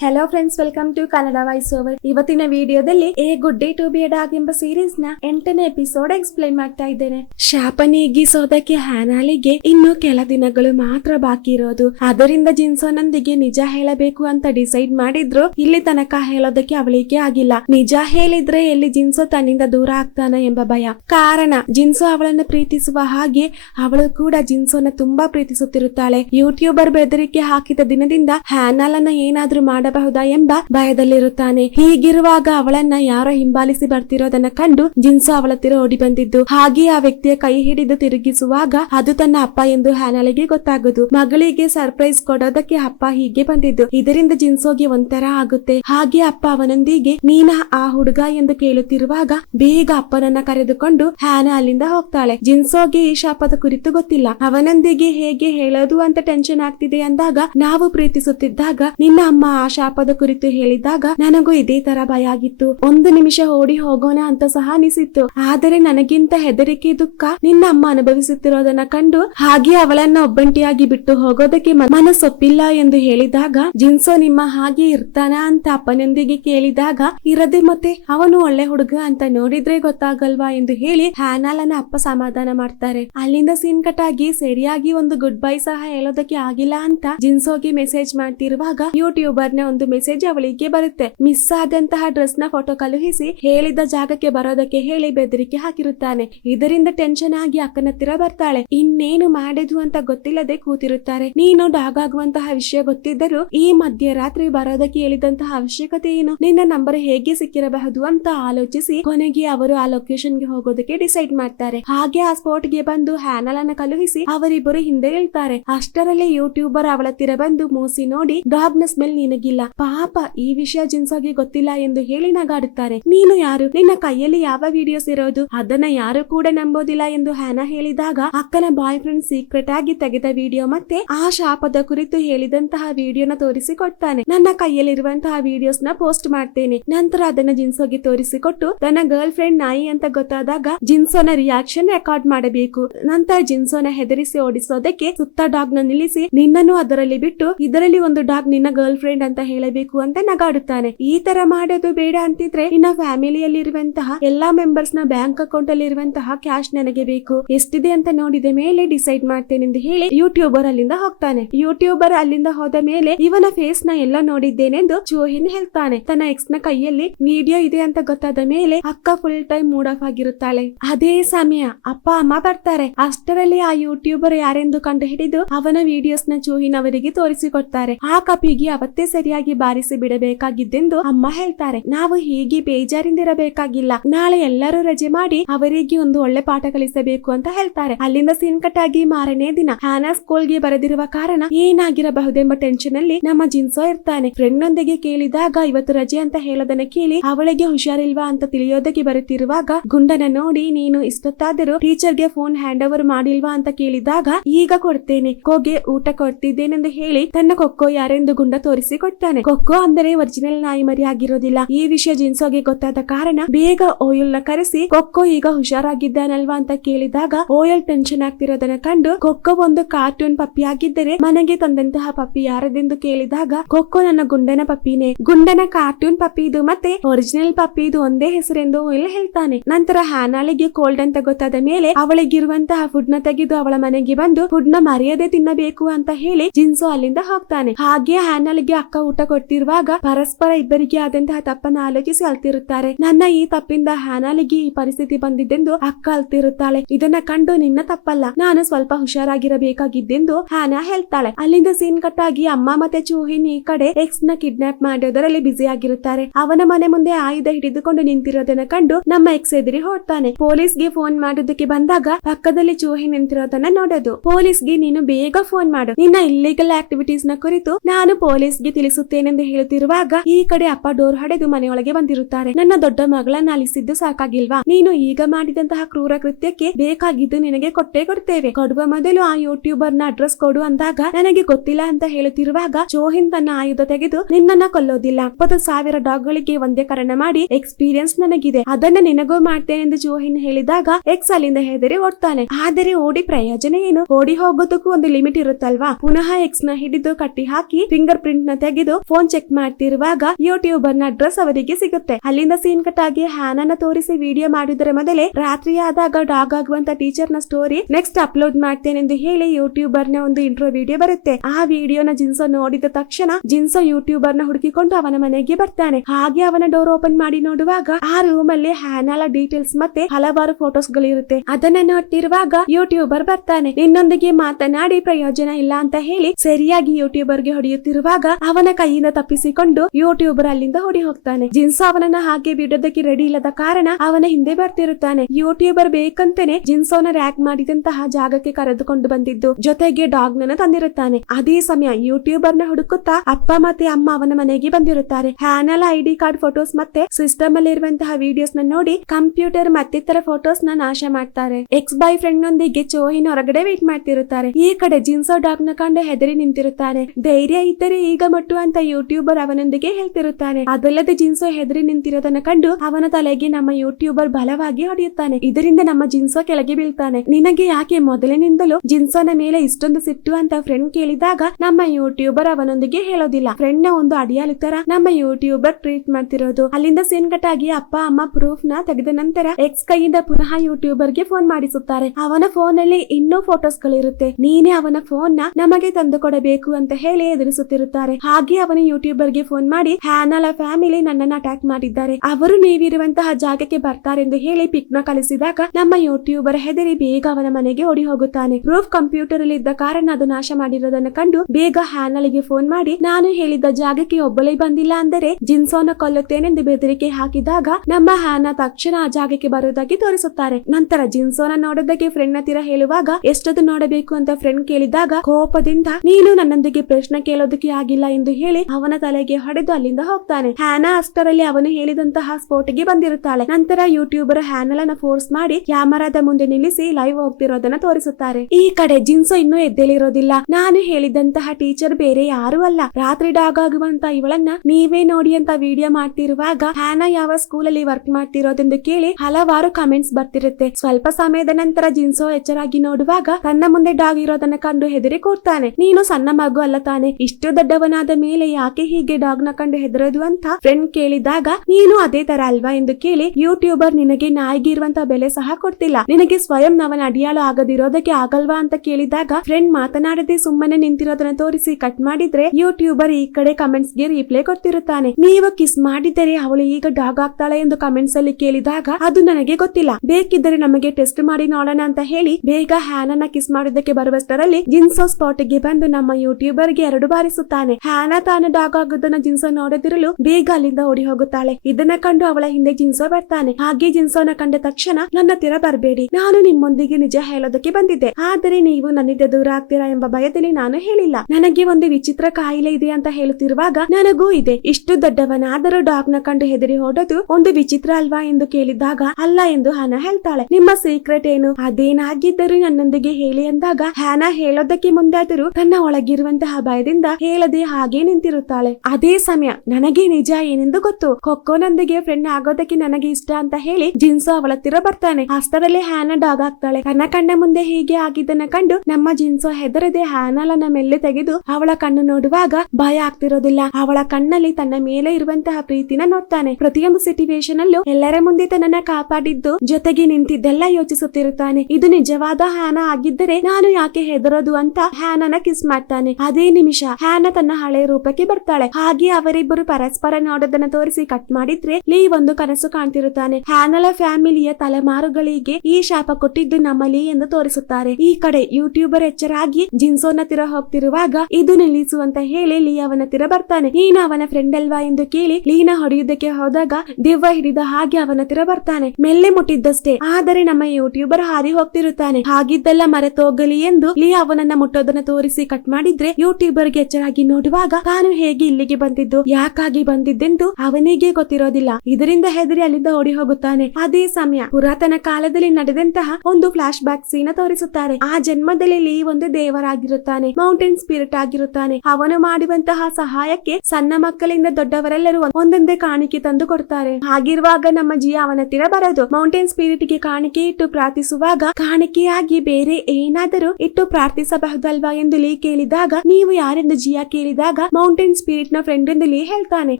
Hello friends welcome to Kannada voice over ಇವತ್ತಿನ ವಿಡಿಯೋದಲ್ಲಿ a good day to be dog ಎಂಬ ಸೀರೀಸ್ನ ಎಂಟನೇ ಎಪಿಸೋಡ್ ಎಕ್ಸ್ಪ್ಲೈನ್ ಮಾಡ್ತಾ ಇದ್ದೇನೆ. ಶಾಪನಿ ಹಿಗ್ಗಿಸೋದಕ್ಕೆ ಹ್ಯಾನಾಲಿಗೆ ಇನ್ನು ಕೆಲ ದಿನಗಳು ಮಾತ್ರ ಬಾಕಿ ಇರೋದು. ಅದರಿಂದ ಜಿನ್ಸೋನೊಂದಿಗೆ ನಿಜ ಹೇಳಬೇಕು ಅಂತ ಡಿಸೈಡ್ ಮಾಡಿದ್ರು. ಇಲ್ಲಿ ತನಕ ಹೇಳೋದಕ್ಕೆ ಅವಳಿಗೆ ಆಗಿಲ್ಲ. ನಿಜ ಹೇಳಿದ್ರೆ ಎಲ್ಲಿ ಜಿನ್ಸೋ ತನ್ನಿಂದ ದೂರ ಆಗ್ತಾನ ಎಂಬ ಭಯ. ಕಾರಣ, ಜಿನ್ಸೋ ಅವಳನ್ನು ಪ್ರೀತಿಸುವ ಹಾಗೆ ಅವಳು ಕೂಡ ಜಿನ್ಸೋನ ತುಂಬಾ ಪ್ರೀತಿಸುತ್ತಿರುತ್ತಾಳೆ. ಯೂಟ್ಯೂಬರ್ ಬೆದರಿಕೆ ಹಾಕಿದ ದಿನದಿಂದ ಹ್ಯಾನಾಲನ್ನ ಏನಾದ್ರೂ ಮಾಡಬಹುದಾ ಎಂಬ ಭಯದಲ್ಲಿರುತ್ತಾನೆ. ಹೀಗಿರುವಾಗ ಅವಳನ್ನ ಯಾರೋ ಹಿಂಬಾಲಿಸಿ ಬರ್ತಿರೋದನ್ನ ಕಂಡು ಜಿನ್ಸು ಅವಳ ಹತ್ತಿರ ಓಡಿ ಬಂದಿದ್ದು. ಹಾಗೆ ಆ ವ್ಯಕ್ತಿಯ ಕೈ ಹಿಡಿದು ತಿರುಗಿಸುವಾಗ ಅದು ತನ್ನ ಅಪ್ಪ ಎಂದು ಹ್ಯಾನಲಿಗೆ ಗೊತ್ತಾಗುದು. ಮಗಳಿಗೆ ಸರ್ಪ್ರೈಸ್ ಕೊಡೋದಕ್ಕೆ ಅಪ್ಪ ಹೀಗೆ ಬಂದಿದ್ದು. ಇದರಿಂದ ಜಿನ್ಸೋಗೆ ಒಂಥರ ಆಗುತ್ತೆ. ಹಾಗೆ ಅಪ್ಪ ಅವನೊಂದಿಗೆ, ನೀನ ಆ ಹುಡುಗ ಎಂದು ಕೇಳುತ್ತಿರುವಾಗ ಬೇಗ ಅಪ್ಪನನ್ನ ಕರೆದುಕೊಂಡು ಹ್ಯಾನ ಅಲ್ಲಿಂದ ಹೋಗ್ತಾಳೆ. ಜಿನ್ಸೋಗೆ ಈ ಶಾಪದ ಕುರಿತು ಗೊತ್ತಿಲ್ಲ. ಅವನೊಂದಿಗೆ ಹೇಗೆ ಹೇಳೋದು ಅಂತ ಟೆನ್ಷನ್ ಆಗ್ತಿದೆ ಅಂದಾಗ ನಾವು ಪ್ರೀತಿಸುತ್ತಿದ್ದಾಗ ನಿನ್ನ ಅಮ್ಮ ಆ ಶಾಪದ ಕುರಿತು ಹೇಳಿದಾಗ ನನಗೂ ಇದೇ ತರ ಭಯ ಆಗಿತ್ತು. ಒಂದು ನಿಮಿಷ ಓಡಿ ಹೋಗೋಣ ಅಂತ ಸಹ ಅನಿಸಿತ್ತು. ಆದರೆ ನನಗಿಂತ ಹೆದರಿಕೆ ದುಃಖ ನಿನ್ನ ಅಮ್ಮ ಅನುಭವಿಸುತ್ತಿರೋದನ್ನ ಕಂಡು ಹಾಗೆ ಅವಳನ್ನ ಒಬ್ಬಂಟಿಯಾಗಿ ಬಿಟ್ಟು ಹೋಗೋದಕ್ಕೆ ಮನಸ್ಸೊಪ್ಪಿಲ್ಲ ಎಂದು ಹೇಳಿದಾಗ, ಜಿನ್ಸೋ, ನಿಮ್ಮ ಹಾಗೆ ಇರ್ತಾನ? ಅಂತ ಅಪ್ಪನೊಂದಿಗೆ ಕೇಳಿದಾಗ, ಇರದೆ ಮತ್ತೆ ಅವನು ಒಳ್ಳೆ ಹುಡುಗ ಅಂತ ನೋಡಿದ್ರೆ ಗೊತ್ತಾಗಲ್ವಾ? ಎಂದು ಹೇಳಿ ಹ್ಯಾನಾಲನ ಅಪ್ಪ ಸಮಾಧಾನ ಮಾಡ್ತಾರೆ. ಅಲ್ಲಿಂದ ಸೀನ್ ಕಟ್ ಆಗಿ ಸರಿಯಾಗಿ ಒಂದು ಗುಡ್ ಬೈ ಸಹ ಹೇಳೋದಕ್ಕೆ ಆಗಿಲ್ಲ ಅಂತ ಜಿನ್ಸೋಗೆ ಮೆಸೇಜ್ ಮಾಡ್ತಿರುವಾಗ ಯೂಟ್ಯೂಬರ್ನ ಒಂದು ಮೆಸೇಜ್ ಅವಳಿಗೆ ಬರುತ್ತೆ. ಮಿಸ್ ಆದಂತಹ ಡ್ರೆಸ್ನ ಫೋಟೋ ಕಳುಹಿಸಿ ಹೇಳಿದ ಜಾಗಕ್ಕೆ ಬರೋದಕ್ಕೆ ಹೇಳಿ ಬೆದರಿಕೆ ಹಾಕಿರುತ್ತಾನೆ. ಇದರಿಂದ ಟೆನ್ಷನ್ ಆಗಿ ಅಕ್ಕನ ಹತ್ತಿರ ಬರ್ತಾಳೆ. ಇನ್ನೇನು ಮಾಡಿದ್ವು ಅಂತ ಗೊತ್ತಿಲ್ಲದೆ ಕೂತಿರುತ್ತಾರೆ. ನೀನು ಡಾಗ್ ಆಗುವಂತಹ ವಿಷಯ ಗೊತ್ತಿದ್ದರೂ ಈ ಮಧ್ಯರಾತ್ರಿ ಬರೋದಕ್ಕೆ ಹೇಳಿದಂತಹ ಅವಶ್ಯಕತೆ ಏನು? ನಿನ್ನ ನಂಬರ್ ಹೇಗೆ ಸಿಕ್ಕಿರಬಹುದು ಅಂತ ಆಲೋಚಿಸಿ ಕೊನೆಗೆ ಅವರು ಆ ಲೊಕೇಶನ್ಗೆ ಹೋಗೋದಕ್ಕೆ ಡಿಸೈಡ್ ಮಾಡ್ತಾರೆ. ಹಾಗೆ ಆ ಸ್ಪಾಟ್ಗೆ ಬಂದು ಹ್ಯಾನಲ್ ಅನ್ನ ಕಳುಹಿಸಿ ಅವರಿಬ್ಬರು ಹಿಂದೆ ಹೇಳ್ತಾರೆ ಅಷ್ಟರಲ್ಲಿ ಯೂಟ್ಯೂಬರ್ ಅವಳ ಹತ್ತಿರ ಬಂದು ಮೂಸಿ ನೋಡಿ ಡಾಗ್ನ ಸ್ಮೆಲ್ ನಿನಗಿಲ್ಲ. ಪಾಪ ಈ ವಿಷಯ ಜಿನ್ಸೋಗೆ ಗೊತ್ತಿಲ್ಲ ಎಂದು ಹೇಳಿ ನಗಾಡುತ್ತಾರೆ. ನೀನು ಯಾರು? ನಿನ್ನ ಕೈಯಲ್ಲಿ ಯಾವ ವಿಡಿಯೋಸ್ ಇರೋದು? ಅದನ್ನ ಯಾರು ಕೂಡ ನಂಬೋದಿಲ್ಲ ಎಂದು ಹ್ಯಾನಾ ಹೇಳಿದಾಗ ಅಕ್ಕನ ಬಾಯ್ ಫ್ರೆಂಡ್ ಸೀಕ್ರೆಟ್ ಆಗಿ ತೆಗೆದ ವಿಡಿಯೋ ಮತ್ತೆ ಆ ಶಾಪದ ಕುರಿತು ಹೇಳಿದಂತಹ ವಿಡಿಯೋನ ತೋರಿಸಿ ಕೊಡ್ತಾನೆ ನನ್ನ ಕೈಯಲ್ಲಿರುವಂತಹ ವಿಡಿಯೋಸ್ನ ಪೋಸ್ಟ್ ಮಾಡ್ತೇನೆ. ನಂತರ ಅದನ್ನ ಜಿನ್ಸೋಗೆ ತೋರಿಸಿಕೊಟ್ಟು ತನ್ನ ಗರ್ಲ್ ಫ್ರೆಂಡ್ ನಾಯಿ ಅಂತ ಗೊತ್ತಾದಾಗ ಜಿನ್ಸೋನ ರಿಯಾಕ್ಷನ್ ರೆಕಾರ್ಡ್ ಮಾಡಬೇಕು. ನಂತರ ಜಿನ್ಸೋನ ಹೆದರಿಸಿ ಓಡಿಸೋದಕ್ಕೆ ಸುತ್ತ ಡಾಗ್ನ ನಿಲ್ಲಿಸಿ ನಿನ್ನನ್ನು ಅದರಲ್ಲಿ ಬಿಟ್ಟು ಇದರಲ್ಲಿ ಒಂದು ಡಾಗ್ ನಿನ್ನ ಗರ್ಲ್ ಫ್ರೆಂಡ್ ಅಂತ ಹೇಳಬೇಕು ಅಂತ ನಗಾಡುತ್ತಾನೆ. ಈ ತರ ಮಾಡೋದು ಬೇಡ ಅಂತಿದ್ರೆ ನಿನ್ನ ಫ್ಯಾಮಿಲಿಯಲ್ಲಿ ಇರುವಂತಹ ಎಲ್ಲಾ ಮೆಂಬರ್ಸ್ನ ಬ್ಯಾಂಕ್ ಅಕೌಂಟ್ ಅಲ್ಲಿ ಇರುವಂತಹ ಕ್ಯಾಶ್ ನನಗೆ ಬೇಕು. ಎಷ್ಟಿದೆ ಅಂತ ನೋಡಿದ ಮೇಲೆ ಡಿಸೈಡ್ ಮಾಡ್ತೇನೆ ಎಂದು ಹೇಳಿ ಯೂಟ್ಯೂಬರ್ ಅಲ್ಲಿಂದ ಹೋಗ್ತಾನೆ. ಯೂಟ್ಯೂಬರ್ ಅಲ್ಲಿಂದ ಹೋದ ಮೇಲೆ ಇವನ ಫೇಸ್ನ ಎಲ್ಲ ನೋಡಿದ್ದೇನೆಂದು ಚೋಹಿನ್ ಹೇಳ್ತಾನೆ. ತನ್ನ ಎಕ್ಸ್ನ ಕೈಯಲ್ಲಿ ವಿಡಿಯೋ ಇದೆ ಅಂತ ಗೊತ್ತಾದ ಮೇಲೆ ಅಕ್ಕ ಫುಲ್ ಟೈಮ್ ಮೂಡ್ ಆಫ್ ಆಗಿರುತ್ತಾಳೆ. ಅದೇ ಸಮಯ ಅಪ್ಪ, ಅಮ್ಮ ಬರ್ತಾರೆ. ಅಷ್ಟರಲ್ಲಿ ಆ ಯೂಟ್ಯೂಬರ್ ಯಾರೆಂದು ಕಂಡು ಹಿಡಿದು ಅವನ ವಿಡಿಯೋಸ್ನ ಚೋಹಿನ್ ಅವರಿಗೆ ತೋರಿಸಿಕೊಡ್ತಾರೆ. ಆ ಕಪಿಗೆ ಅವತ್ತೇ ಸರಿಯಾಗಿ ಬಾರಿಸಿ ಬಿಡಬೇಕಾಗಿದ್ದೆಂದು ಅಮ್ಮ ಹೇಳ್ತಾರೆ. ನಾವು ಹೀಗೆ ಬೇಜಾರಿಂದಿರಬೇಕಾಗಿಲ್ಲ. ನಾಳೆ ಎಲ್ಲರೂ ರಜೆ ಮಾಡಿ ಅವರಿಗೆ ಒಂದು ಒಳ್ಳೆ ಪಾಠ ಕಲಿಸಬೇಕು ಅಂತ ಹೇಳ್ತಾರೆ. ಅಲ್ಲಿಂದ ಸೀನ್ ಕಟ್ ಆಗಿ ಮಾರನೇ ದಿನ ಹ್ಯಾನಾ ಸ್ಕೂಲ್ಗೆ ಬರೆದಿರುವ ಕಾರಣ ಏನಾಗಿರಬಹುದೆಂಬ ಟೆನ್ಷನ್ ಅಲ್ಲಿ ನಮ್ಮ ಜಿನ್ಸೋ ಇರ್ತಾನೆ. ಫ್ರೆಂಡ್ ನೊಂದಿಗೆ ಕೇಳಿದಾಗ ಇವತ್ತು ರಜೆ ಅಂತ ಹೇಳೋದನ್ನ ಕೇಳಿ ಅವಳಿಗೆ ಹುಷಾರಿಲ್ವಾ ಅಂತ ತಿಳಿಯೋದಕ್ಕೆ ಬರುತ್ತಿರುವಾಗ ಗುಂಡನ ನೋಡಿ, ನೀನು ಇಷ್ಟೊತ್ತಾದರೂ ಟೀಚರ್ಗೆ ಫೋನ್ ಹ್ಯಾಂಡ್ ಓವರ್ ಮಾಡಿಲ್ವಾ ಅಂತ ಕೇಳಿದಾಗ, ಈಗ ಕೊಡ್ತೇನೆ. ಕೋಗೆ ಊಟ ಕೊಡ್ತಿದ್ದೇನೆಂದು ಹೇಳಿ ತನ್ನ ಕೊಕ್ಕೋ ಯಾರೆಂದು ಗುಂಡ ತೋರಿಸಿ ಕೊಡ್ತಾನೆ ಕೊಕ್ಕೋ ಅಂದರೆ ಒರಿಜಿನಲ್ ನಾಯಿ ಮರಿ ಆಗಿರೋದಿಲ್ಲ. ಈ ವಿಷಯ ಜಿನ್ಸೋಗೆ ಗೊತ್ತಾದ ಕಾರಣ ಬೇಗ ಓಯಲ್ನ ಕರೆಸಿ ಕೊಕ್ಕೋ ಈಗ ಹುಷಾರಾಗಿದ್ದಾನಲ್ವಾ ಅಂತ ಕೇಳಿದಾಗ ಓಯಲ್ ಟೆನ್ಷನ್ ಆಗ್ತಿರೋದನ್ನ ಕಂಡು ಕೊಕ್ಕೋ ಒಂದು ಕಾರ್ಟೂನ್ ಪಪ್ಪಿ ಆಗಿದ್ದರೆ ಮನೆಗೆ ತಂದಂತಹ ಪಪ್ಪಿ ಯಾರದೆಂದು ಕೇಳಿದಾಗ ಕೊಕ್ಕೋ ನನ್ನ ಗುಂಡನ ಪಪ್ಪಿನೇ ಗುಂಡನ ಕಾರ್ಟೂನ್ ಪಪ್ಪಿ ಇದು ಮತ್ತೆ ಒರಿಜಿನಲ್ ಪಪ್ಪಿ ಇದು ಒಂದೇ ಹೆಸರೆಂದು ಓಯಲ್ ಹೇಳ್ತಾನೆ. ನಂತರ ಹ್ಯಾನಾಲಿಗೆ ಕೋಲ್ಡ್ ಅಂತ ಗೊತ್ತಾದ ಮೇಲೆ ಅವಳಿಗಿರುವಂತಹ ಫುಡ್ನ ತೆಗೆದು ಅವಳ ಮನೆಗೆ ಬಂದು ಫುಡ್ನ ಮರೆಯದೆ ತಿನ್ನಬೇಕು ಅಂತ ಹೇಳಿ ಜಿನ್ಸೋ ಅಲ್ಲಿಂದ ಹೋಗ್ತಾನೆ. ಹಾಗೆ ಹ್ಯಾನಲ್ಗೆ ಅಕ್ಕ ಊಟ ಕೊಟ್ಟಿರುವಾಗ ಪರಸ್ಪರ ಇಬ್ಬರಿಗೆ ಆದಂತಹ ತಪ್ಪನ್ನ ಆಲೋಚಿಸಿ ಅಳ್ತಿರುತ್ತಾರೆ. ನನ್ನ ಈ ತಪ್ಪಿಂದ ಹ್ಯಾನಾಲಿಗೆ ಈ ಪರಿಸ್ಥಿತಿ ಬಂದಿದ್ದೆಂದು ಅಕ್ಕ ಅಳ್ತಿರುತ್ತಾಳೆ. ಇದನ್ನ ಕಂಡು ನಿನ್ನ ತಪ್ಪಲ್ಲ. ನಾನು ಸ್ವಲ್ಪ ಹುಷಾರಾಗಿರಬೇಕಾಗಿದ್ದೆಂದು ಹ್ಯಾನಾ ಹೇಳ್ತಾಳೆ. ಅಲ್ಲಿಂದ ಸೀನ್ ಕಟ್ ಆಗಿ ಅಮ್ಮ ಮತ್ತೆ ಚೂಹಿನ್ ಈ ಕಡೆ ಎಕ್ಸ್ನ ಕಿಡ್ನಾಪ್ ಮಾಡೋದರಲ್ಲಿ ಬ್ಯುಸಿ ಆಗಿರುತ್ತಾರೆ ಅವನ ಮನೆ ಮುಂದೆ ಆಯುಧ ಹಿಡಿದುಕೊಂಡು ನಿಂತಿರೋದನ್ನ ಕಂಡು ನಮ್ಮ ಎಕ್ಸ್ ಎದುರಿ ಪೊಲೀಸ್ ಪೊಲೀಸ್ಗೆ ಫೋನ್ ಮಾಡೋದಕ್ಕೆ ಬಂದಾಗ ಪಕ್ಕದಲ್ಲಿ ಚೂಹಿ ನಿಂತಿರೋದನ್ನ ನೋಡೋದು. ಪೊಲೀಸ್ಗೆ ನೀನು ಬೇಗ ಫೋನ್ ಮಾಡು. ನಿನ್ನ ಇಲ್ಲಿಗಲ್ ಆಕ್ಟಿವಿಟೀಸ್ನ ಕುರಿತು ನಾನು ಪೊಲೀಸ್ಗೆ ತಿಳಿಸುತ್ತೇನೆಂದು ಹೇಳುತ್ತಿರುವಾಗ ಈ ಕಡೆ ಅಪ್ಪ ಡೋರ್ ಹೊಡೆದು ಮನೆಯೊಳಗೆ ಬಂದಿರುತ್ತಾರೆ. ನನ್ನ ದೊಡ್ಡ ಮಗಳನ್ನ ಅಲಿಸಿದ್ದು ಸಾಕಾಗಿಲ್ವಾ? ನೀನು ಈಗ ಮಾಡಿದಂತಹ ಕ್ರೂರ ಕೃತ್ಯಕ್ಕೆ ಬೇಕಾಗಿದ್ದು ನಿನಗೆ ಕೊಟ್ಟೇ ಕೊಡ್ತೇವೆ. ಕೊಡುವ ಮೊದಲು ಆ ಯೂಟ್ಯೂಬರ್ನ ಅಡ್ರೆಸ್ ಕೊಡು ಅಂದಾಗ ನನಗೆ ಗೊತ್ತಿಲ್ಲ ಅಂತ ಹೇಳುತ್ತಿರುವಾಗ ಜೋಹಿನ್ ತನ್ನ ಆಯುಧ ತೆಗೆದು ನಿನ್ನನ್ನ ಕೊಲ್ಲೋದಿಲ್ಲ. ಇಪ್ಪತ್ತು ಸಾವಿರ ಡಾಗ್ ಗಳಿಗೆ ಒಂದೇ ಕರಣ ಮಾಡಿ ಎಕ್ಸ್ಪೀರಿಯನ್ಸ್ ನನಗಿದೆ. ಅದನ್ನ ನಿನಗೂ ಮಾಡ್ತೇನೆಂದು ಜೋಹಿನ್ ಹೇಳಿದಾಗ ಎಕ್ಸ್ ಅಲ್ಲಿಂದ ಹೆದರಿ ಓಡ್ತಾನೆ. ಆದರೆ ಓಡಿ ಪ್ರಯೋಜನ ಏನು? ಓಡಿ ಹೋಗೋದಕ್ಕೂ ಒಂದು ಲಿಮಿಟ್ ಇರುತ್ತಲ್ವಾ? ಪುನಃ ಎಕ್ಸ್ನ ಹಿಡಿದು ಕಟ್ಟಿ ಹಾಕಿ ಫಿಂಗರ್ ಪ್ರಿಂಟ್ನ ತೆಗೆದು ಹಿಡಿದು ಫೋನ್ ಚೆಕ್ ಮಾಡ್ತಿರುವಾಗ ಯೂಟ್ಯೂಬರ್ನ ಅಡ್ರೆಸ್ ಅವರಿಗೆ ಸಿಗುತ್ತೆ. ಅಲ್ಲಿಂದ ಸೀನ್ ಕಟ್ ಆಗಿ ಹ್ಯಾನನ್ನ ತೋರಿಸಿ ವಿಡಿಯೋ ಮಾಡಿದರೆ ಮೊದಲೇ ರಾತ್ರಿ ಆದಾಗ ಡಾಗ್ ಆಗುವಂತ ಟೀಚರ್ನ ಸ್ಟೋರಿ ನೆಕ್ಸ್ಟ್ ಅಪ್ಲೋಡ್ ಮಾಡ್ತೇನೆ ಎಂದು ಹೇಳಿ ಯೂಟ್ಯೂಬರ್ನ ಒಂದು ಇಂಟ್ರೋ ವಿಡಿಯೋ ಬರುತ್ತೆ. ಆ ವಿಡಿಯೋನ ಜಿನ್ಸೋ ನೋಡಿದ ತಕ್ಷಣ ಜಿನ್ಸೋ ಯೂಟ್ಯೂಬರ್ನ ಹುಡುಕಿಕೊಂಡು ಅವನ ಮನೆಗೆ ಬರ್ತಾನೆ. ಹಾಗೆ ಅವನ ಡೋರ್ ಓಪನ್ ಮಾಡಿ ನೋಡುವಾಗ ಆ ರೂಮ್ ಅಲ್ಲಿ ಹ್ಯಾನಲ ಡೀಟೇಲ್ಸ್ ಮತ್ತೆ ಹಲವಾರು ಫೋಟೋಸ್ ಗಳಿರುತ್ತೆ. ಅದನ್ನ ನೋಡ್ತಿರುವಾಗ ಯೂಟ್ಯೂಬರ್ ಬರ್ತಾನೆ. ನಿನ್ನೊಂದಿಗೆ ಮಾತನಾಡಿ ಪ್ರಯೋಜನ ಇಲ್ಲ ಅಂತ ಹೇಳಿ ಸರಿಯಾಗಿ ಯೂಟ್ಯೂಬರ್ಗೆ ಹೊಡೆಯುತ್ತಿರುವಾಗ ಅವನ ಕೈಯಿಂದ ತಪ್ಪಿಸಿಕೊಂಡು ಯೂಟ್ಯೂಬರ್ ಅಲ್ಲಿಂದ ಹೊಡಿ ಹೋಗ್ತಾನೆ. ಜಿನ್ಸ್ ಅವನನ್ನ ಹಾಗೆ ಬಿಡೋದಕ್ಕೆ ರೆಡಿ ಇಲ್ಲದ ಕಾರಣ ಅವನ ಹಿಂದೆ ಬರ್ತಿರುತ್ತಾನೆ. ಯೂಟ್ಯೂಬರ್ ಬೇಕಂತಾನೆ ಅವನ ರ್ಯಾಕ್ ಮಾಡಿದಂತಹ ಜಾಗಕ್ಕೆ ಕರೆದುಕೊಂಡು ಬಂದಿದ್ದು, ಜೊತೆಗೆ ಡಾಗ್ ನನ್ನ ತಂದಿರುತ್ತಾನೆ. ಅದೇ ಸಮಯ ಯೂಟ್ಯೂಬರ್ನ ಹುಡುಕುತ್ತಾ ಅಪ್ಪ ಮತ್ತೆ ಅಮ್ಮ ಅವನ ಮನೆಗೆ ಬಂದಿರುತ್ತಾರೆ. ಹ್ಯಾನಲ್ ಐಡಿ ಕಾರ್ಡ್ ಫೋಟೋಸ್ ಮತ್ತೆ ಸಿಸ್ಟಮ್ ಅಲ್ಲಿ ಇರುವಂತಹ ವಿಡಿಯೋಸ್ನ ನೋಡಿ ಕಂಪ್ಯೂಟರ್ ಮತ್ತಿತರ ಫೋಟೋಸ್ನ ನಾಶ ಮಾಡ್ತಾರೆ. ಎಕ್ಸ್ ಬಾಯ್ ಫ್ರೆಂಡ್ ನೊಂದಿಗೆ ಚೋಹಿನ ಹೊರಗಡೆ ವೇಟ್ ಮಾಡ್ತಿರುತ್ತಾರೆ. ಈ ಕಡೆ ಜಿನ್ಸೋ ಡಾಗ್ನ ಕಂಡು ಹೆದರಿ ನಿಂತಿರುತ್ತಾರೆ ಧೈರ್ಯ ಇದ್ದರೆ ಈಗ ಮಟ್ಟು ಅಂತ ಯೂಟ್ಯೂಬರ್ ಅವನೊಂದಿಗೆ ಹೇಳ್ತಿರುತ್ತಾನೆ. ಅದಲ್ಲದೆ ಜಿನ್ಸೋ ಹೆದರಿ ನಿಂತಿರೋದನ್ನ ಕಂಡು ಅವನ ತಲೆಗೆ ನಮ್ಮ ಯೂಟ್ಯೂಬರ್ ಬಲವಾಗಿ ಹೊಡೆಯುತ್ತಾನೆ. ಇದರಿಂದ ನಮ್ಮ ಜಿನ್ಸೋ ಕೆಳಗೆ ಬೀಳ್ತಾನೆ. ನಿನಗೆ ಯಾಕೆ ಮೊದಲಿನಿಂದಲೂ ಜಿನ್ಸೋನ ಮೇಲೆ ಇಷ್ಟೊಂದು ಸಿಟ್ಟು ಅಂತ ಫ್ರೆಂಡ್ ಕೇಳಿದಾಗ ನಮ್ಮ ಯೂಟ್ಯೂಬರ್ ಅವನೊಂದಿಗೆ ಹೇಳೋದಿಲ್ಲ. ಫ್ರೆಂಡ್ನ ಒಂದು ಅಡಿಯಾಳು ತರ ನಮ್ಮ ಯೂಟ್ಯೂಬರ್ ಟ್ರೀಟ್ ಮಾಡ್ತಿರೋದು. ಅಲ್ಲಿಂದ ಸೀನ್ ಕಟ್ ಆಗಿ ಅಪ್ಪ, ಅಮ್ಮ ಪ್ರೂಫ್ನ ತೆಗೆದ ನಂತರ ಎಕ್ಸ್ ಕೈಯಿಂದ ಪುನಃ ಯೂಟ್ಯೂಬರ್ಗೆ ಫೋನ್ ಮಾಡಿಸುತ್ತಾರೆ. ಅವನ ಫೋನ್ ಅಲ್ಲಿ ಇನ್ನೂ ಫೋಟೋಸ್ ಗಳಿರುತ್ತೆ. ನೀನೇ ಅವನ ಫೋನ್ನ ನಮಗೆ ತಂದು ಕೊಡಬೇಕು ಅಂತ ಹೇಳಿ ಎದುರಿಸುತ್ತಿರುತ್ತಾರೆ. ಹಾಗೆ ಅವನ ಯೂಟ್ಯೂಬರ್ಗೆ ಫೋನ್ ಮಾಡಿ, ಹ್ಯಾನಲ ಫ್ಯಾಮಿಲಿ ನನ್ನನ್ನು ಅಟ್ಯಾಕ್ ಮಾಡಿದ್ದಾರೆ. ಅವರು ನೀವಿರುವಂತಹ ಜಾಗಕ್ಕೆ ಬರ್ತಾರೆಂದು ಹೇಳಿ ಪಿಕ್ನ ಕಳಿಸಿದಾಗ ನಮ್ಮ ಯೂಟ್ಯೂಬರ್ ಹೆದರಿ ಬೇಗ ಅವನ ಮನೆಗೆ ಓಡಿ ಹೋಗುತ್ತಾನೆ. ಪ್ರೂಫ್ ಕಂಪ್ಯೂಟರ್ ಅಲ್ಲಿ ಇದ್ದ ಕಾರಣ ಅದು ನಾಶ ಮಾಡಿರೋದನ್ನು ಕಂಡು ಬೇಗ ಹ್ಯಾನಲ್ಗೆ ಫೋನ್ ಮಾಡಿ, ನಾನು ಹೇಳಿದ್ದ ಜಾಗಕ್ಕೆ ಒಬ್ಬಳೇ ಬಂದಿಲ್ಲ ಅಂದರೆ ಜಿನ್ಸೋನ ಕೊಲ್ಲುತ್ತೇನೆಂದು ಬೆದರಿಕೆ ಹಾಕಿದಾಗ ನಮ್ಮ ಹ್ಯಾನ ತಕ್ಷಣ ಆ ಜಾಗಕ್ಕೆ ಬರುವುದಾಗಿ ತೋರಿಸುತ್ತಾರೆ. ನಂತರ ಜಿನ್ಸೋನ ನೋಡೋದಕ್ಕೆ ಫ್ರೆಂಡ್ ಹತ್ತಿರ ಹೇಳುವಾಗ ಎಷ್ಟದು ನೋಡಬೇಕು? ಅಂತ ಫ್ರೆಂಡ್ ಕೇಳಿದಾಗ, ಕೋಪದಿಂದ ನೀನು ನನ್ನೊಂದಿಗೆ ಪ್ರಶ್ನೆ ಕೇಳೋದಕ್ಕೆ ಆಗಿಲ್ಲ ಎಂದು ಹೇಳಿ ಅವನ ತಲೆಗೆ ಹೊಡೆದು ಅಲ್ಲಿಂದ ಹೋಗ್ತಾನೆ. ಹ್ಯಾನಾ ಅಷ್ಟರಲ್ಲಿ ಅವನು ಹೇಳಿದಂತಹ ಸ್ಪೋಟಿಗೆ ಬಂದಿರುತ್ತಾಳೆ. ನಂತರ ಯೂಟ್ಯೂಬರ್ ಹ್ಯಾನಲನ ಫೋರ್ಸ್ ಮಾಡಿ ಕ್ಯಾಮರಾದ ಮುಂದೆ ನಿಲ್ಲಿಸಿ ಲೈವ್ ಹೋಗ್ತಿರೋದನ್ನ ತೋರಿಸುತ್ತಾರೆ. ಈ ಕಡೆ ಜಿನ್ಸೋ ಇನ್ನೂ ಎದ್ದೇಳಿರೋದಿಲ್ಲ. ನಾನು ಹೇಳಿದಂತಹ ಟೀಚರ್ ಬೇರೆ ಯಾರು ಅಲ್ಲ. ರಾತ್ರಿ ಡಾಗ್ ಆಗುವಂತ ಇವಳನ್ನ ನೀವೇ ನೋಡಿ ಅಂತ ವಿಡಿಯೋ ಮಾಡ್ತಿರುವಾಗ ಹ್ಯಾನಾ ಯಾವ ಸ್ಕೂಲ್ ಅಲ್ಲಿ ವರ್ಕ್ ಮಾಡ್ತಿರೋದೆಂದು ಕೇಳಿ ಹಲವಾರು ಕಮೆಂಟ್ಸ್ ಬರ್ತಿರುತ್ತೆ. ಸ್ವಲ್ಪ ಸಮಯದ ನಂತರ ಜಿನ್ಸೋ ಎಚ್ಚರಾಗಿ ನೋಡುವಾಗ ತನ್ನ ಮುಂದೆ ಡಾಗ್ ಇರೋದನ್ನ ಕಂಡು ಹೆದರಿ ಕೂರ್ತಾನೆ ನೀನು ಸಣ್ಣ ಮಗು ಅಲ್ಲ ತಾನೆ. ಇಷ್ಟು ದೊಡ್ಡವನಾದ ಮೇಲೆ ಯಾಕೆ ಹೀಗೆ ಡಾಗ್ನ ಕಂಡು ಹೆದರೋದು ಅಂತ ಫ್ರೆಂಡ್ ಕೇಳಿದಾಗ, ನೀನು ಅದೇ ತರ ಅಲ್ವಾ? ಎಂದು ಕೇಳಿ ಯೂಟ್ಯೂಬರ್ ನಿನಗೆ ನಾಯಿಗೆ ಇರುವಂತ ಬೆಲೆ ಸಹ ಕೊಡ್ತಿಲ್ಲ. ನಿನಗೆ ಸ್ವಯಂ ನವನ ಅಡಿಯಾಳು ಆಗದಿರೋದಕ್ಕೆ ಆಗಲ್ವಾ? ಅಂತ ಕೇಳಿದಾಗ ಫ್ರೆಂಡ್ ಮಾತನಾಡದೆ ಸುಮ್ಮನೆ ನಿಂತಿರೋದನ್ನ ತೋರಿಸಿ ಕಟ್ ಮಾಡಿದ್ರೆ ಯೂಟ್ಯೂಬರ್ ಈ ಕಡೆ ಕಮೆಂಟ್ಸ್ಗೆ ರಿಪ್ಲೈ ಕೊಡ್ತಿರುತ್ತಾನೆ. ನೀವು ಕಿಸ್ ಮಾಡಿದರೆ ಅವಳು ಈಗ ಡಾಗ್ ಆಗ್ತಾಳೆ? ಎಂದು ಕಮೆಂಟ್ಸ್ ಅಲ್ಲಿ ಕೇಳಿದಾಗ, ಅದು ನನಗೆ ಗೊತ್ತಿಲ್ಲ. ಬೇಕಿದ್ದರೆ ನಮಗೆ ಟೆಸ್ಟ್ ಮಾಡಿ ನೋಡೋಣ ಅಂತ ಹೇಳಿ, ಬೇಗ ಹ್ಯಾನನ್ನ ಕಿಸ್ ಮಾಡೋದಕ್ಕೆ ಬರುವಷ್ಟರಲ್ಲಿ ಜಿನ್ಸೋ ಸ್ಪಾಟ್ಗೆ ಬಂದು ನಮ್ಮ ಯೂಟ್ಯೂಬರ್ಗೆ ಎರಡು ಬಾರಿಸುತ್ತಾನೆ. ಹ್ಯಾನ ತಾನು ಡಾಗ್ ಆಗುದನ್ನ ಜಿನ್ಸೋ ನೋಡದಿರಲು ಬೇಗ ಅಲ್ಲಿಂದ ಓಡಿ ಹೋಗುತ್ತಾಳೆ. ಇದನ್ನ ಕಂಡು ಅವಳ ಹಿಂದೆ ಜಿನ್ಸೋ ಬರ್ತಾನೆ. ಹಾಗೆ ಜಿನ್ಸೋನ ಕಂಡ ತಕ್ಷಣ ನನ್ನ ತೀರ ಬರಬೇಡಿ. ನಾನು ನಿಮ್ಮೊಂದಿಗೆ ನಿಜ ಹೇಳೋದಕ್ಕೆ ಬಂದಿದ್ದೆ. ಆದರೆ ನೀವು ನನ್ನಿಂದ ದೂರ ಆಗ್ತೀರಾ ಎಂಬ ಭಯದಲ್ಲಿ ನಾನು ಹೇಳಿಲ್ಲ. ನನಗೆ ಒಂದು ವಿಚಿತ್ರ ಕಾಯಿಲೆ ಇದೆ ಅಂತ ಹೇಳುತ್ತಿರುವಾಗ ನನಗೂ ಇದೆ. ಇಷ್ಟು ದೊಡ್ಡವನಾದರೂ ಡಾಗ್ನ ಕಂಡು ಹೆದರಿ ಹೊಡೆದು ಒಂದು ವಿಚಿತ್ರ ಅಲ್ವಾ ಎಂದು ಕೇಳಿದಾಗ ಅಲ್ಲ ಎಂದು ಹಾನ ಹೇಳ್ತಾಳೆ. ನಿಮ್ಮ ಸೀಕ್ರೆಟ್ ಏನು? ಅದೇನಾಗಿದ್ದರೂ ನನ್ನೊಂದಿಗೆ ಹೇಳಿ ಅಂದಾಗ ಹ್ಯಾನ ಹೇಳೋದಕ್ಕೆ ಮುಂದಾದರೂ ತನ್ನ ಒಳಗಿರುವಂತಹ ಭಯದಿಂದ ಹೇಳದೆ ಹಾಗೆ ನಿಂತಿರುತ್ತಾಳೆ. ಅದೇ ಸಮಯ ನನಗೆ ನಿಜ ಏನೆಂದು ಗೊತ್ತು. ಕೊಕ್ಕೋನೊಂದಿಗೆ ಫ್ರೆಂಡ್ ಆಗೋದಕ್ಕೆ ನನಗೆ ಇಷ್ಟ ಅಂತ ಹೇಳಿ ಜಿನ್ಸು ಅವಳ ಹತ್ತಿರ ಬರ್ತಾನೆ. ಅಷ್ಟರಲ್ಲಿ ಹ್ಯಾನ ಡಾಗ್ ಆಗ್ತಾಳೆ ತನ್ನ ಕಣ್ಣ ಮುಂದೆ ಹೀಗೆ ಆಗಿದ್ದನ್ನ ಕಂಡು ನಮ್ಮ ಜಿನ್ಸು ಹೆದರದೆ ಹ್ಯಾನಲನ್ನ ಮೆಲ್ಲೆ ತೆಗೆದು ಅವಳ ಕಣ್ಣು ನೋಡುವಾಗ ಭಯ ಆಗ್ತಿರೋದಿಲ್ಲ. ಅವಳ ಕಣ್ಣಲ್ಲಿ ತನ್ನ ಮೇಲೆ ಇರುವಂತಹ ಪ್ರೀತಿನ ನೋಡ್ತಾನೆ. ಪ್ರತಿಯೊಂದು ಸಿಟುವೇಶನ್ ಅಲ್ಲೂ ಎಲ್ಲರ ಮುಂದೆ ತನ್ನನ್ನ ಕಾಪಾಡಿದ್ದು ಜೊತೆಗೆ ನಿಂತಿದ್ದೆಲ್ಲ ಯೋಚಿಸುತ್ತಿರುತ್ತಾನೆ. ಇದು ನಿಜವಾದ ಹ್ಯಾನ ಆಗಿದ್ದರೆ ನಾನು ಯಾಕೆ ಹೆದರೋದು ಅಂತ ಹ್ಯಾನನ ಕಿಸ್ ಮಾಡ್ತಾನೆ. ಅದೇ ನಿಮಿಷ ಹ್ಯಾನ ತನ್ನ ಹಳೆ ರೂಪಕ್ಕೆ ಬರ್ತಾಳೆ. ಹಾಗೆ ಅವರಿಬ್ಬರು ಪರಸ್ಪರ ನೋಡೋದನ್ನ ತೋರಿಸಿ ಕಟ್ ಮಾಡಿದ್ರೆ ಲೀ ಒಂದು ಕನಸು ಕಾಣ್ತಿರುತ್ತಾನೆ. ಹ್ಯಾನಲ ಫ್ಯಾಮಿಲಿಯ ತಲೆಮಾರುಗಳಿಗೆ ಈ ಶಾಪ ಕೊಟ್ಟಿದ್ದು ನಮ್ಮ ಲೀ ಎಂದು ತೋರಿಸುತ್ತಾರೆ. ಈ ಕಡೆ ಯೂಟ್ಯೂಬರ್ ಎಚ್ಚರಾಗಿ ಜಿನ್ಸೋನ ತಿರ ಹೋಗ್ತಿರುವಾಗ ಇದು ನಿಲ್ಲಿಸು ಅಂತ ಹೇಳಿ ಲೀ ಅವನ ತಿರ ಬರ್ತಾನೆ. ನೀನು ಅವನ ಫ್ರೆಂಡ್ ಅಲ್ವಾ ಎಂದು ಕೇಳಿ ಲೀನ ಹೊಡೆಯುವುದಕ್ಕೆ ಹೋದಾಗ ದಿವ್ವ ಹಿಡಿದ ಹಾಗೆ ಅವನ ತಿರ ಬರ್ತಾನೆ. ಮೆಲ್ಲೆ ಮುಟ್ಟಿದ್ದಷ್ಟೇ. ಆದರೆ ನಮ್ಮ ಯೂಟ್ಯೂಬರ್ ಹಾರಿ ಹೋಗ್ತಿರುತ್ತಾನೆ. ಹಾಗಿದ್ದೆಲ್ಲ ಮರೆತೋಗಲಿ ಎಂದು ಲೀ ಅವನನ್ನ ಮುಟ್ಟೋದನ್ನ ತೋರಿಸಿ ಕಟ್ ಮಾಡಿದ್ರೆ ಯೂಟ್ಯೂಬರ್ಗೆ ಎಚ್ಚರಾಗಿ ನೋಡುವಾಗ ತಾನು ಹೇಗೆ ಇಲ್ಲಿಗೆ ಬಂದಿದ್ದು, ಯಾಕಾಗಿ ಬಂದಿದ್ದೆಂದು ಅವನಿಗೆ ಗೊತ್ತಿರೋದಿಲ್ಲ. ಇದರಿಂದ ಹೆದರಿ ಅಲ್ಲಿಂದ ಓಡಿ ಹೋಗುತ್ತಾನೆ. ಅದೇ ಸಮಯ, ಪುರಾತನ ಕಾಲದಲ್ಲಿ ನಡೆದಂತಹ ಒಂದು ಫ್ಲಾಶ್ ಬ್ಯಾಕ್ ಸೀನ ತೋರಿಸುತ್ತಾರೆ. ಆ ಜನ್ಮದಲ್ಲಿ ಲೀ ಒಂದು ದೇವರಾಗಿರುತ್ತಾನೆ, ಮೌಂಟೇನ್ ಸ್ಪಿರಿಟ್ ಆಗಿರುತ್ತಾನೆ. ಅವನು ಮಾಡುವಂತಹ ಸಹಾಯಕ್ಕೆ ಸಣ್ಣ ಮಕ್ಕಳಿಂದ ದೊಡ್ಡವರೆಲ್ಲರೂ ಒಂದೊಂದೇ ಕಾಣಿಕೆ ತಂದು ಕೊಡ್ತಾರೆ. ಹಾಗಿರುವಾಗ ನಮ್ಮ ಜಿಯ ಅವನ ಹತ್ತಿರ ಬರೋದು. ಮೌಂಟೇನ್ ಸ್ಪಿರಿಟ್ಗೆ ಕಾಣಿಕೆ ಇಟ್ಟು ಪ್ರಾರ್ಥಿಸುವಾಗ ಕಾಣಿಕೆಯಾಗಿ ಬೇರೆ ಏನಾದರೂ ಇಟ್ಟು ಪ್ರಾರ್ಥಿಸಬಹುದಲ್ವಾ ಎಂದು ಲೀ ಕೇಳಿದಾಗ, ನೀವು ಯಾರೆಂದು ಜಿಯಾ ಕೇಳಿದಾಗ ಮೌಂಟೇನ್ ಸ್ಪಿರಿಟ್ನ ಫ್ರೆಂಡ್ ಎಂದಲ್ಲಿ ಹೇಳ್ತಾನೆ.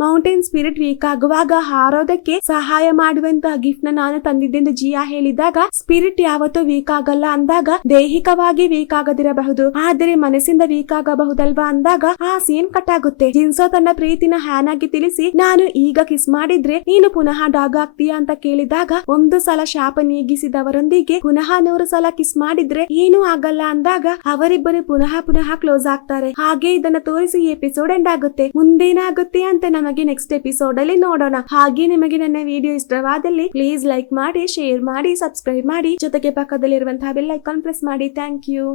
ಮೌಂಟೇನ್ ಸ್ಪಿರಿಟ್ ವೀಕ್ ಆಗುವಾಗ ಹಾರೋದಕ್ಕೆ ಸಹಾಯ ಮಾಡುವಂತಹ ಗಿಫ್ಟ್ನ ನಾನು ತಂದಿದ್ದೆ ಎಂದು ಜಿಯಾ ಹೇಳಿದಾಗ ಸ್ಪಿರಿಟ್ ಯಾವತ್ತೂ ವೀಕ್ ಆಗಲ್ಲ ಅಂದಾಗ ದೈಹಿಕವಾಗಿ ವೀಕ್ ಆಗದಿರಬಹುದು. ಆದರೆ ಮನಸ್ಸಿಂದ ವೀಕ್ ಆಗಬಹುದಲ್ವಾ ಅಂದಾಗ ಆ ಸೀನ್ ಕಟ್ ಆಗುತ್ತೆ. ಜಿನ್ಸೋ ತನ್ನ ಪ್ರೀತಿನ ಹ್ಯಾನ್ ಆಗಿ ತಿಳಿಸಿ, ನಾನು ಈಗ ಕಿಸ್ ಮಾಡಿದ್ರೆ ನೀನು ಪುನಃ ಡಾಗ್ ಆಗ್ತೀಯಾ? ಅಂತ ಕೇಳಿದಾಗ, ಒಂದು ಸಲ ಶಾಪ ನೀಗಿಸಿದವರೊಂದಿಗೆ ಪುನಃ ನೂರು ಸಲ ಕಿಸ್ ಮಾಡಿದ್ರೆ ಏನೂ ಆಗಲ್ಲ ಅಂದಾಗ ಅವರಿಬ್ಬರು ಪುನಃ ಪುನಃ ಕ್ಲೋಸ್ ಆಗ್ತಾರೆ. ಹಾಗೆ ಇದನ್ನ ತೋರಿಸಿ ಎಪಿಸೋಡ್ ಎಂಡ್ ಆಗುತ್ತೆ. ಮುಂದೇನಾಗುತ್ತೆ ಅಂತ ನಮಗೆ ನೆಕ್ಸ್ಟ್ ಎಪಿಸೋಡ್ ಅಲ್ಲಿ ನೋಡೋಣ. ಹಾಗೆ ನಿಮಗೆ ನನ್ನ ವಿಡಿಯೋ ಇಷ್ಟವಾದಲ್ಲಿ ಪ್ಲೀಸ್ ಲೈಕ್ ಮಾಡಿ ಶೇರ್ ಮಾಡಿ ಸಬ್ಸ್ಕ್ರೈಬ್ ಮಾಡಿ. ಜೊತೆಗೆ ಪಕ್ಕದಲ್ಲಿರುವಂತಹ ಬೆಲ್ ಐಕಾನ್ ಪ್ರೆಸ್ ಮಾಡಿ. Thank you